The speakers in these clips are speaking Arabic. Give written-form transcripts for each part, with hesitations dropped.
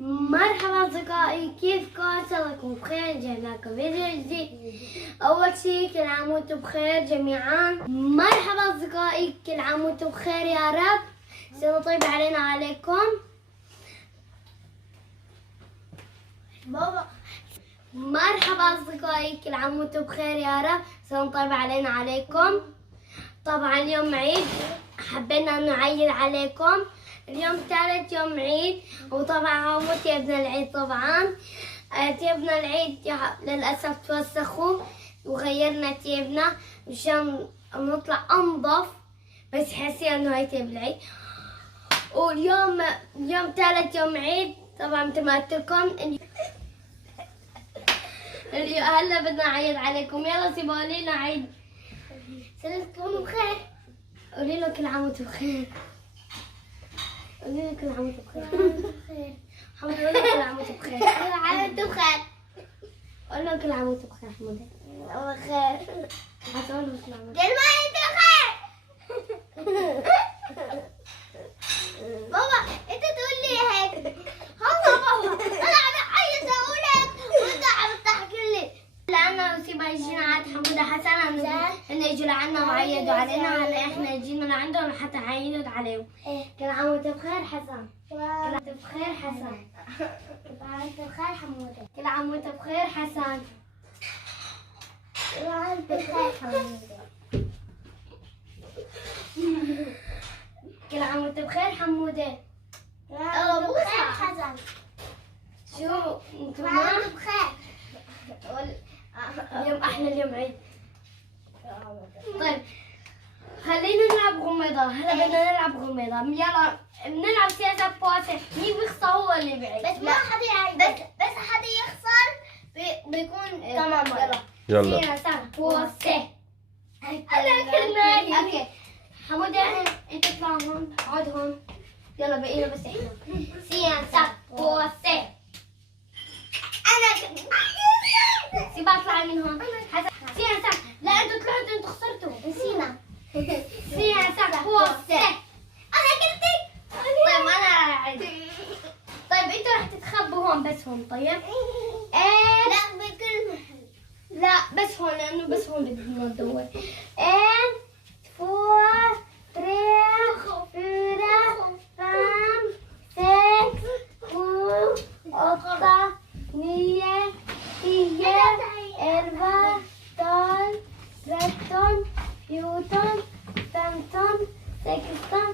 مرحبا أصدقائي، كيفكم؟ إن شاء الله تكونوا بخير. جبنا لكم فيديو جديد. أول شي كل عام وأنتم بخير جميعا. مرحبا أصدقائي، كل عام وأنتم بخير يا رب. سنة طيبة علينا وعليكم. بابا مرحبا أصدقائي، كل عام وأنتم بخير يا رب. سنة طيبة علينا وعليكم. طبعا اليوم عيد، حبينا نعيد عليكم. اليوم ثالث يوم عيد، وطبعا هو تيبنا العيد. طبعا تيبنا العيد للأسف توسخوا وغيرنا تيبنا مشان نطلع أنظف، بس حسينا إنه هاي تيب العيد. واليوم ثالث يوم عيد. طبعا مثل ما قلت لكم هلا بدنا نعيد عليكم. يلا سيبوا لنا عيد. سنتكم بخير. قولي له كل عام وانتم بخير. قولي له كل عام وانتم بخير. حمد قولي له كل عام وانتم بخير. كل عام وانتم بخير. قول له كل عام وانتم بخير حمد. بخير. هتقول له كل عام وانتم بخير. بابا انت تقول لي هيك. بابا انا عم اعيط اقول لك وانت عم تحكي لي. لأنه سيبا يجينا عند حمودة حسن إنه يجوا لعنا وعيدوا علينا. هلا إحنا جينا لعندهم حتى عيدوا عليهم. كل عام وأنت بخير حسن. كل عام وأنت بخير حسن. كل عام وأنت بخير حمودة. كل عام وأنت بخير حسن. كل عام وأنت بخير حمودة. كل عام وأنت بخير حمودة. كل عام وأنت بخير حسن. شو أنتم ما بخير؟ اليوم احنا اليوم عيد. طيب خلينا نلعب غميضة. هلا بدنا نلعب غميضة. يلا بنلعب سياسة بواسة. مين بيخسر هو اللي بعيد. بس ما حدا يعيد. بس حدا يخسر بيكون تمام. يلا سياسة بواسة. هلا كلنا. اوكي حمودة انت اطلع هون، اقعد هون. يلا بقينا بس احنا سياسة بواسة. انا سيبها اطلع من هون. سياسة. لا انتوا طلعتوا، انتوا خسرتوا. نسينا. سياسة بوسة. انا قلت. طيب انا راح اعيد. طيب انتوا راح تتخبوا هون، بس هون. طيب لا بكل محل. لا بس هون، لانه بس هون بدنا ندور. 1 2 3 4 5 6 7 8 9 11 12 13 14 15 16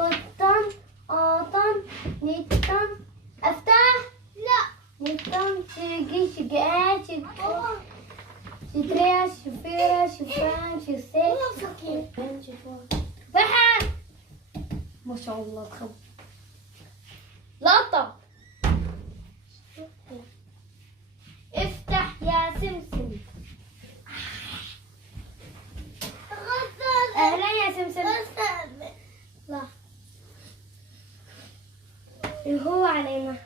17 18 19 افتح. لا 19 20 21 23 24 25 فرحة. ما شاء الله تخب لقطة. افتح يا سمسم. اهلا يا سمسم. لا هو علينا.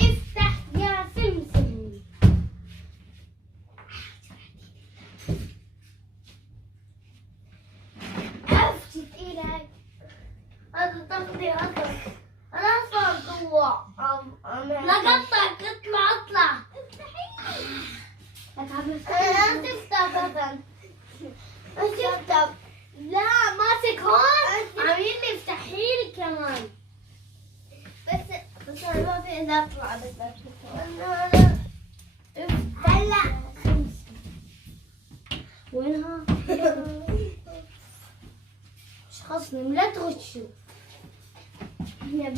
افتح يا سمسم. عرفت ايدك. هذا تاخذي هذا. انا صار جوا. لا قطعك. اطلع. انا تفتح كفن. شفتك. لا ماسك هون. عاملين لي افتحيلي كمان. بس انا ما في الا اطلع. بس هلا وينها؟ مش خصني. لا تغشوا. لا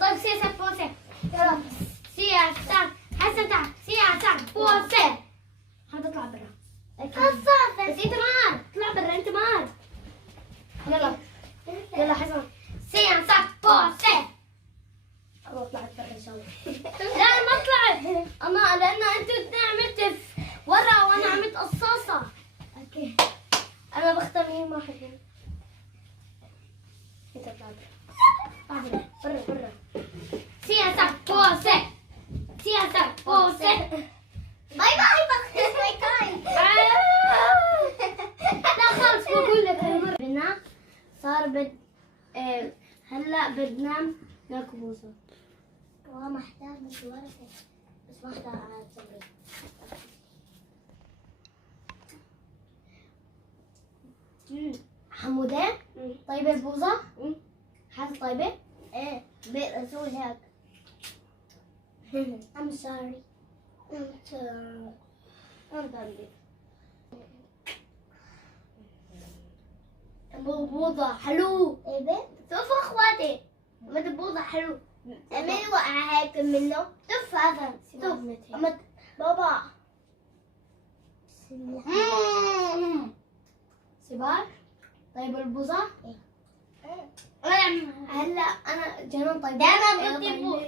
طيب سياسة بوسة. سياسة حسن. سياسة بوسة. هتطلع برا. بس انت مار. اطلع برا انت مار. يلا حسن. سياسة بوسة. الله طلعت برا ان شاء الله. لا انا ما طلعت. لانه انتوا بتنام ناكل بوظة. والله محتاج بس ورقة، بس ما احتاج على صبري. حمودة طيبة البوظة؟ حاسة طيبة؟ ايه بيقصوا هيك. I'm sorry. I'm sorry. بوظة حلو. ايه بيه؟ شوفوا اخواتي مد بوظة حلو. مين وقع هيك منه؟ شوف هذا شوف. شوف بابا. سبار طيب البوظة؟ ايه. هلا انا جنان طيب دايماً يلا بدي بوظ.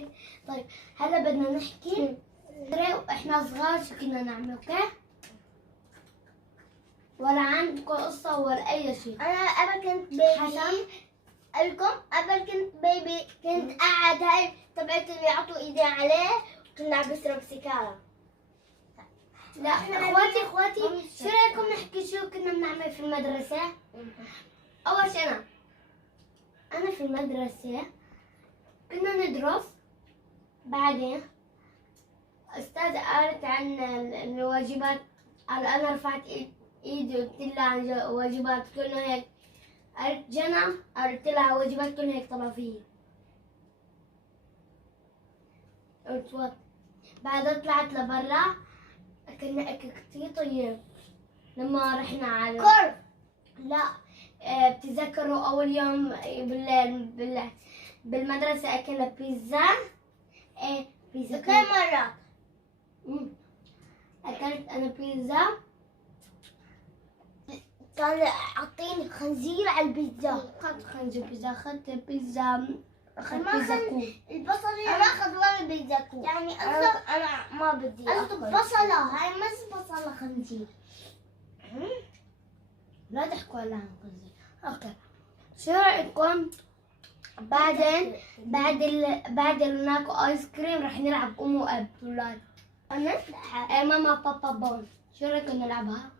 طيب هلا بدنا نحكي واحنا صغار شو كنا نعمل اوكي؟ ولا عندكم قصة ولا أي شيء. أنا كنت بيبي. حسن؟ لكم قبل كنت بيبي كنت قاعد هاي تبعت اللي يعطوا ايدي عليه وكنا بسرب سيكارة. لا اخواتي شو رايكم نحكي شو كنا بنعمل في المدرسة؟ أول شيء أنا في المدرسة كنا ندرس، بعدين أستاذ قالت عن الواجبات، قال أنا رفعت إيدي وقلت لها عن واجبات كلها هيك، قالت جنى قلت لها واجبات كلها هيك طلعوا فيي. قلت وات. بعد طلعت لبرا كنا كتير طيب لما رحنا على كرب. لا بتذكروا أول يوم بالمدرسة أكلنا بيتزا. إيه بيتزا كل مرة. أكلت أنا بيتزا. كان عاطيني خنزير على البيتزا. أخذت خنزير بيتزا، أخذت بيتزا، أخذت ما بيتزا خن- كوب. البصل أنا أخذ ولا بيتزا كوب. يعني أنا ما بدي قصدك بصلة، هاي مش بصلة خنزير. لا تحكوا على خنزير. أوكي شو رأيكم بعد ناكل آيس كريم رح نلعب أم وأب ولاد. أنا ماما بابا بون. شو رأيكم نلعبها؟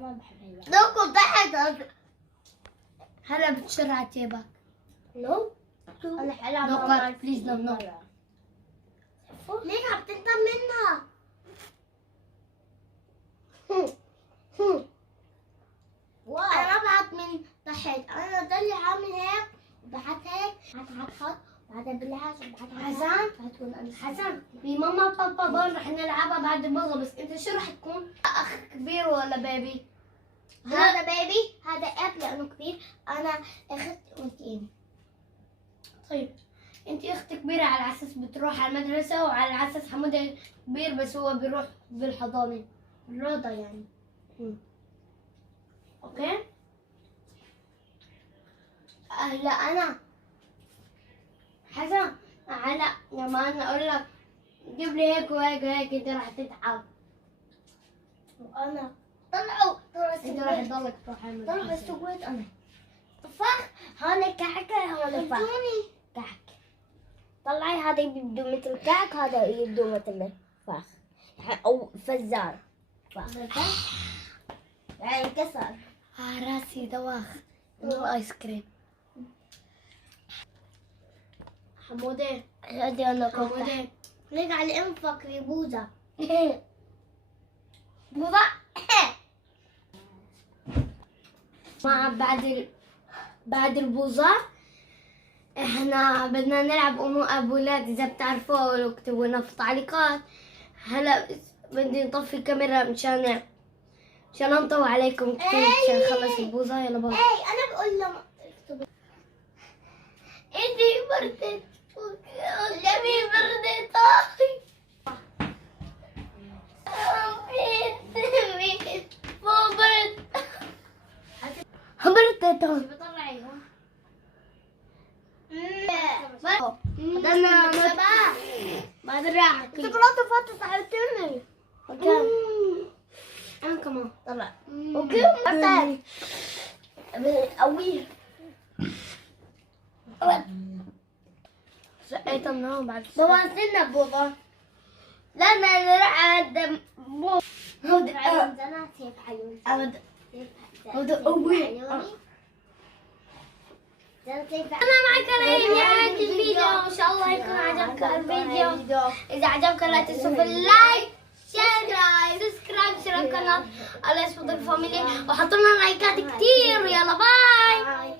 ما بحب هي. لو كنت تحت هلا بتشرع تيبك. نو. أنا حلعب No, مع God, please, no, no. ليك عم تنطر منها؟ أنا ما بعت من تحت، أنا ضلي عامل هيك وبعت هيك، حط بعدين بالعاش وبعدين حسن في ماما بابا بون رح نلعبها بعد البوظة، بس انت شو رح تكون؟ اخ كبير ولا بيبي؟ هذا بيبي، هذا اب لأنه كبير، أنا أخذت وأنت إيه؟ طيب انت اخت كبيرة على اساس بتروح على المدرسة، وعلى اساس حمودة كبير بس هو بيروح بالحضانة الروضة يعني. اوكي؟ هلا انا حسن هلا لما انا اقول لك جيب لي هيك وهيك وهيك انت رح تتعب. وأنا طلعوا انت رح تضلك تروح على طلعوا المدرسة. سويت أنا فخ. هون كعكة هون فخ. كعك. طلعي هذا يبدو مثل كعك، هذا يبدو مثل فخ أو فزار فخ. يعني انكسر. راسي دواخ من الايس كريم. حمودة هذه أنا حمودة ليك على انفك بوزة. بوضع مع بعد البوظة احنا بدنا نلعب ام واب ولاد، اذا بتعرفوا اكتبوا لنا في التعليقات. هلا بدي نطفي الكاميرا مشان انطوي عليكم كثير مشان نخلص البوظة. يلا باي. اي انا بقول لهم ايدي بردت قدامي بردت. مو برد بردت. بطلعي ها. انا ما ادري احكي. شوكولاتة فاتت على التمر. انا كمان طلع. وكيف مثلا قوي. سقيت النوم بعد بابا نزلنا بابا. لا نروح عند بابا. هود عيون سيف عيون. هذا قوي. أنا معك رهيب نهاية الفيديو، وإن شاء الله يكون عجبك الفيديو. إذا عجبك لا تنسوا في اللايك، شير، سبسكرايب، شير القناة على اسم الفاميلي، وحطوا لنا لايكات كتير. يلا باي.